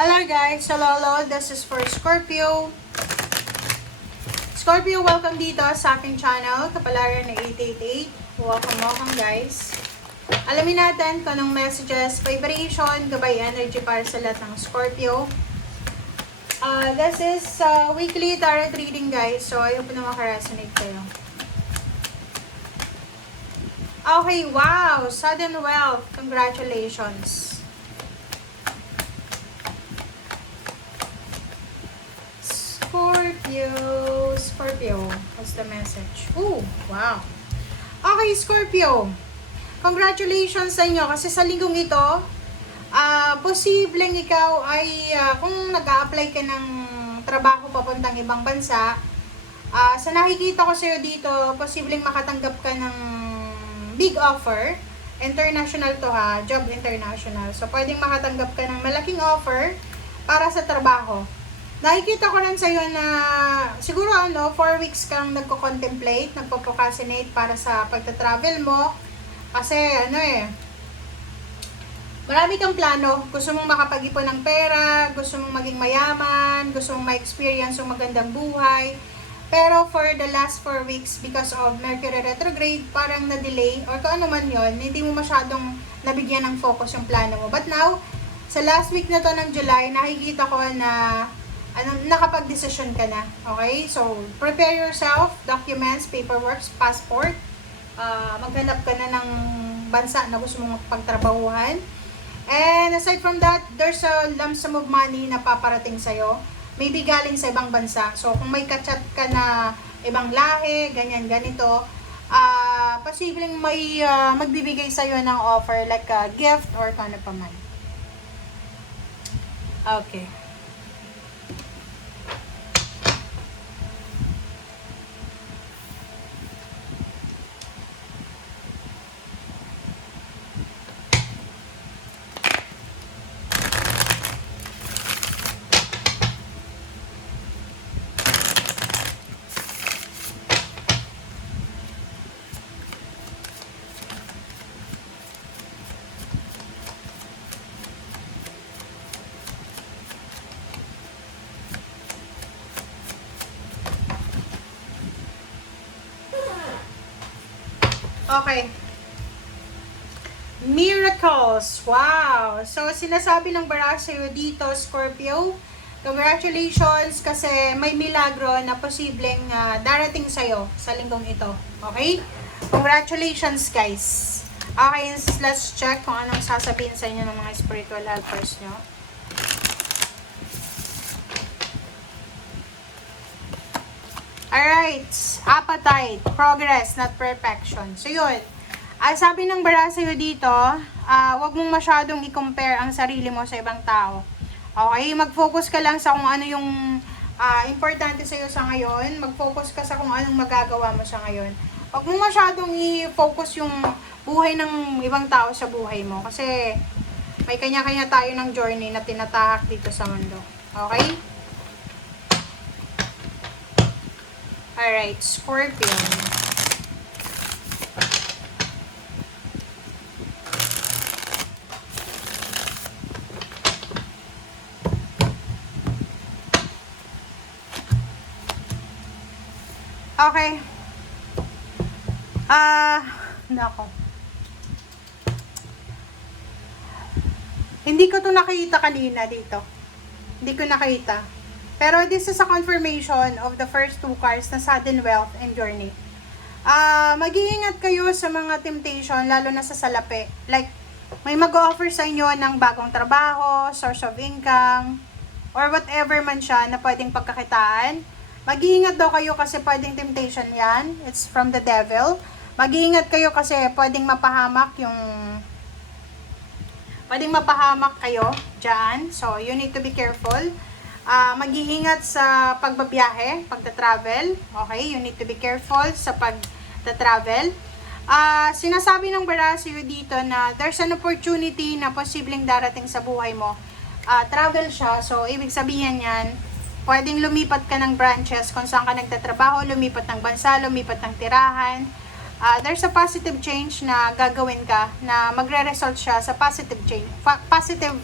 Hello guys, hello, this is for Scorpio. Scorpio, welcome dito sa aking channel, Kapalaran na 888. Welcome guys. Alamin natin kung anong messages, vibration, gabay energy para sa lahat ng Scorpio. This is weekly tarot reading guys, so I hope na makaresonate kayo. Okay, wow! Sudden wealth. Congratulations. Scorpio. What's the message? Ooh, wow. Okay, Scorpio. Congratulations sa inyo kasi sa linggong ito, posibleng ikaw ay, kung nag-a-apply ka ng trabaho papuntang ibang bansa, sa nakikita ko sa'yo dito, posibleng makatanggap ka ng big offer. International to ha, job international. So, pwedeng makatanggap ka ng malaking offer para sa trabaho. Nakikita ko rin sa'yo na siguro 4 weeks kang nagko-contemplate, nagpo-procrastinate para sa pagta-travel mo. Kasi marami kang plano. Gusto mong makapag-ipon ng pera, gusto mong maging mayaman, gusto mong ma-experience yung magandang buhay. Pero for the last 4 weeks, because of Mercury retrograde, parang na-delay or kung ano man yun, hindi mo masyadong nabigyan ng focus yung plano mo. But now, sa last week na to ng July, nakikita ko na nakapag-desisyon ka na. Okay? So, prepare yourself, documents, paperwork, passport. Maghanap ka na ng bansa na gusto mong pagtrabahuhan. And aside from that, there's a lump sum of money na paparating sa'yo. Maybe galing sa ibang bansa. So, kung may kachat ka na ibang lahi, ganyan, ganito, posibleng may magbibigay sa'yo ng offer like a gift or kung ano pa man. Okay. Okay. Miracles. Wow. So, sinasabi ng baraha sa'yo dito, Scorpio, congratulations kasi may milagro na posibleng darating sa'yo sa linggong ito. Okay? Congratulations, guys. Okay, let's check kung anong sasabihin sa inyo ng mga spiritual helpers nyo. Alright, appetite, progress, not perfection. So yun, sabi ng baraha sa'yo dito, wag mong masyadong i-compare ang sarili mo sa ibang tao. Okay, mag-focus ka lang sa kung ano yung importante sa'yo sa ngayon. Mag-focus ka sa kung anong magagawa mo sa ngayon. Wag mong masyadong i-focus yung buhay ng ibang tao sa buhay mo. Kasi may kanya-kanya tayo ng journey na tinatahak dito sa mundo. Okay? Alright, Scorpio. Okay. Nako. Hindi ko to nakita kanina dito. Hindi ko nakita. Pero this is a confirmation of the first 2 cards na sudden wealth and journey. Mag-iingat kayo sa mga temptation, lalo na sa salapi. Like, may mag-offer sa inyo ng bagong trabaho, source of income, or whatever man siya na pwedeng pagkakitaan. Mag-iingat daw kayo kasi pwedeng temptation yan. It's from the devil. Mag-iingat kayo kasi pwedeng mapahamak kayo dyan. So, you need to be careful. Mag-iingat sa pagbabiyahe, pagta-travel. Okay, you need to be careful sa pagta-travel. Sinasabi ng baraha sa'yo dito na there's an opportunity na posibleng darating sa buhay mo. Travel siya, so ibig sabihin yan, pwedeng lumipat ka ng branches kung saan ka nagtatrabaho, lumipat ng bansa, lumipat ng tirahan. There's a positive change na gagawin ka na magre-result siya sa positive change, positive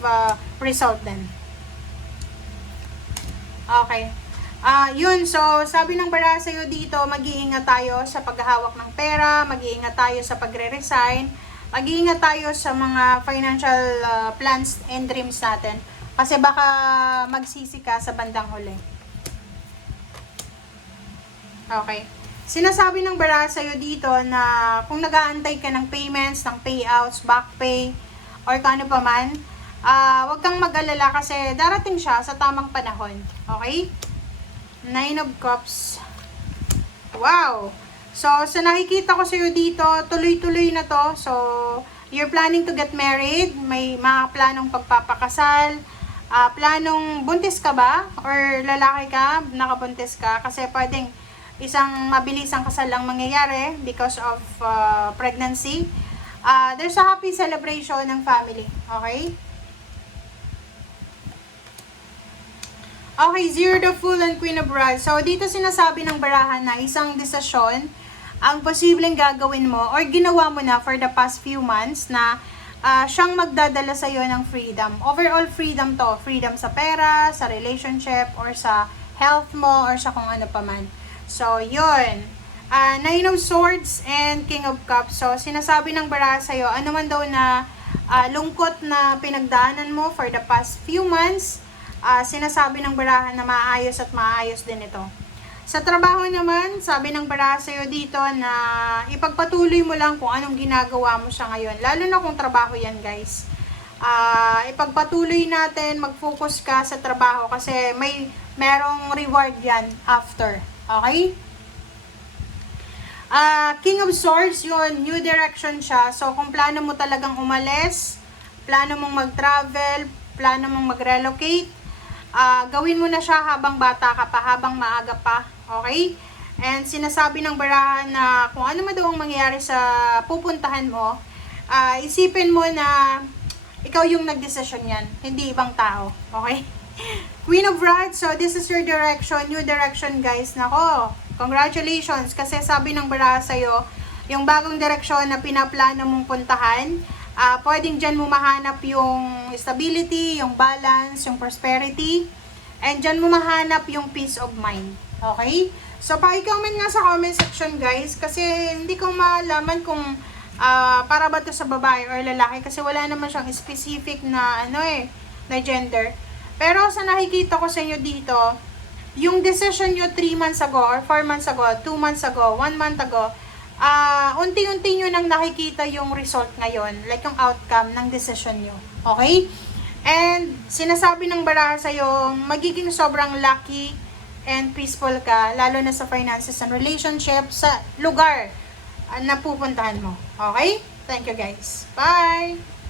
result din. Okay. Yun, so sabi ng bara sa'yo dito, mag-iingat tayo sa paghahawak ng pera, mag-iingat tayo sa pagre-resign, mag-iingat tayo sa mga financial plans and dreams natin. Kasi baka magsisi ka sa bandang huli. Okay. Sinasabi ng bara sa'yo dito na kung nag-aantay ka ng payments, ng payouts, back pay, or kung ano pa man, huwag kang mag-alala kasi darating siya sa tamang panahon. Okay? 9 of Cups. Wow! So, sa nakikita ko sa'yo dito, tuloy-tuloy na to. So, you're planning to get married. May mga planong pagpapakasal. Planong buntis ka ba? Or lalaki ka, nakabuntis ka? Kasi pwedeng isang mabilisang kasal lang mangyayari because of pregnancy. There's a happy celebration ng family. Okay? Okay, Zero the Fool and Queen of Rods. So, dito sinasabi ng barahan na isang desisyon ang posibleng gagawin mo or ginawa mo na for the past few months na siyang magdadala sa iyo ng freedom. Overall freedom to. Freedom sa pera, sa relationship, or sa health mo, or sa kung ano pa man. So, yun. Nine of Swords and King of Cups. So, sinasabi ng baraha sa iyo, ano man daw na lungkot na pinagdaanan mo for the past few months, sinasabi ng baraha na maayos at maayos din ito. Sa trabaho naman, sabi ng baraha sa'yo dito na ipagpatuloy mo lang kung anong ginagawa mo siya ngayon. Lalo na kung trabaho yan, guys. Ipagpatuloy natin, mag-focus ka sa trabaho kasi merong reward yan after. Okay? King of Swords, yun, new direction siya. So, kung plano mo talagang umalis, plano mong mag-travel, plano mong mag-relocate, gawin mo na siya habang bata ka pa, habang maaga pa, okay? And sinasabi ng baraha na kung ano man daw ang mangyayari sa pupuntahan mo, isipin mo na ikaw yung nagdesisyon yan, hindi ibang tao, okay? Queen of Rods, so this is your direction, new direction guys. Nako, congratulations, kasi sabi ng baraha sa'yo, yung bagong direksyon na pinaplano mong puntahan, pwedeng dyan mo mahanap yung stability, yung balance, yung prosperity, and dyan mo mahanap yung peace of mind. Okay? So, pa-comment nga sa comment section, guys, kasi hindi ko malaman kung para ba to sa babae or lalaki, kasi wala naman siyang specific na, na gender. Pero sa nakikita ko sa inyo dito, yung decision nyo 3 months ago, or 4 months ago, 2 months ago, 1 month ago, unti-unti nyo nang nakikita yung result ngayon, like yung outcome ng decision nyo. Okay? And sinasabi ng baraha sa'yo, magiging sobrang lucky and peaceful ka, lalo na sa finances and relationship, sa lugar na pupuntahan mo. Okay? Thank you guys. Bye!